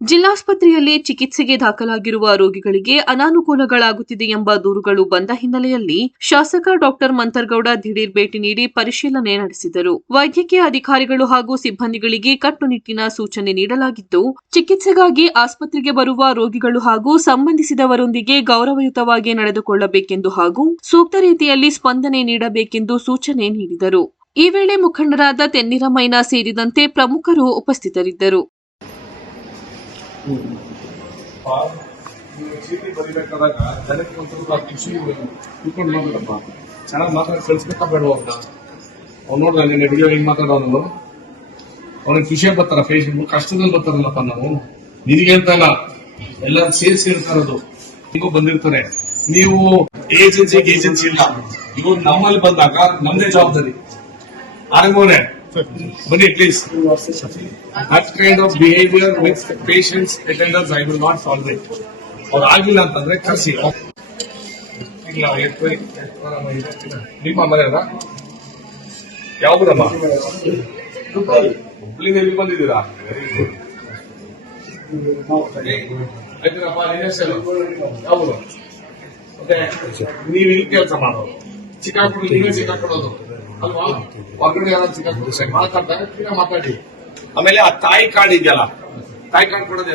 ಜಿಲ್ಲಾಸ್ಪತ್ರೆಯಲ್ಲಿ ಚಿಕಿತ್ಸೆಗೆ ದಾಖಲಾಗಿರುವ ರೋಗಿಗಳಿಗೆ ಅನಾನುಕೂಲಗಳಾಗುತ್ತಿದೆ ಎಂಬ ದೂರುಗಳು ಬಂದ ಹಿನ್ನೆಲೆಯಲ್ಲಿ ಶಾಸಕ ಡಾಕ್ಟರ್ ಮಂತರ್ಗೌಡ ದಿಢೀರ್ ಭೇಟಿ ನೀಡಿ ಪರಿಶೀಲನೆ ನಡೆಸಿದರು. ವೈದ್ಯಕೀಯ ಅಧಿಕಾರಿಗಳು ಹಾಗೂ ಸಿಬ್ಬಂದಿಗಳಿಗೆ ಕಟ್ಟುನಿಟ್ಟಿನ ಸೂಚನೆ ನೀಡಲಾಗಿದ್ದು, ಚಿಕಿತ್ಸೆಗಾಗಿ ಆಸ್ಪತ್ರೆಗೆ ಬರುವ ರೋಗಿಗಳು ಹಾಗೂ ಸಂಬಂಧಿಸಿದವರೊಂದಿಗೆ ಗೌರವಯುತವಾಗಿ ನಡೆದುಕೊಳ್ಳಬೇಕೆಂದು ಹಾಗೂ ಸೂಕ್ತ ರೀತಿಯಲ್ಲಿ ಸ್ಪಂದನೆ ನೀಡಬೇಕೆಂದು ಸೂಚನೆ ನೀಡಿದರು. ಈ ವೇಳೆ ಮುಖಂಡರಾದ ತೆನ್ನಿರಮೈನ ಸೇರಿದಂತೆ ಪ್ರಮುಖರು ಉಪಸ್ಥಿತರಿದ್ದರು. ಚೀಟಿ ಬರೀಬೇಕಾದಾಗ ಜನಕ್ಕೆ ಒಂದು ಸ್ವಲ್ಪ ಖುಷಿ ತಿಳ್ಕೊಂಡು ಮಾಡ್ಬೇಕಪ್ಪ. ಚೆನ್ನಾಗಿ ಮಾತಾಡಿ ಕಳಿಸ್ಬೇಕಾ ಬೇಡವ ಅಂತ ಅವ್ನು ನೋಡ್ದ ನಿನ್ನೆ ವಿಡಿಯೋ ಹೆಂಗ್ ಮಾತಾಡೋನು ಅವ್ನಿಗೆ ಖುಷಿಯಾಗಿ ಬರ್ತಾರ ಫೇಸ್ಬುಕ್ ಕಷ್ಟದಲ್ಲಿ ಬರ್ತಾರಲ್ಲಪ್ಪ ನಾವು ನಿನಗೆ ಅಂತಲ್ಲ ಎಲ್ಲರೂ ಸೇರಿಸಿ ಇರ್ತಾರದು ಹಿಂಗೂ ಬಂದಿರ್ತಾರೆ. ನೀವು ಏಜೆನ್ಸಿ ಇಲ್ಲ, ಇವ್ರು ನಮ್ಮಲ್ಲಿ ಬಂದಾಗ ನಮ್ದೇ ಜವಾಬ್ದಾರಿ. ಆರಂಭವೇ ಬನ್ನಿ please. That kind of behavior with patients, attendants, I will not tolerate. ಅವ್ರು ಆಗಿಲ್ಲ ಅಂತಂದ್ರೆ ಕರ್ಸಿ. ನಿಮ್ಮ ಮನೆಯಲ್ಲ ಯಾವ್ದಮ್ಮ ಹುಬ್ಳಿನಲ್ಲಿ ಬಂದಿದ್ದೀರಾ? ಆಯ್ತಪ್ಪ, ಯಾವುದು ಮತ್ತೆ ನೀವು ಇಲ್ಲಿ ಕೆಲಸ ಮಾಡೋದು ಸಿಕ್ಕಾಕೊಂಡು ನೀವೇ ಸಿಕ್ಕಾಕೊಡೋದು ಅಲ್ವಾ? ಹೊರಗಡೆ ಯಾರು ಸಿಕ್ಕಾಕೊಂಡು ಮಾತಾಡ್ತಾರೆ, ಮಾತಾಡಿ. ಆಮೇಲೆ ಆ ತಾಯಿ ಕಾರ್ಡ್ ಇದೆಯಲ್ಲ, ತಾಯಿ ಕಾರ್ಡ್ ಕೊಡೋದೇ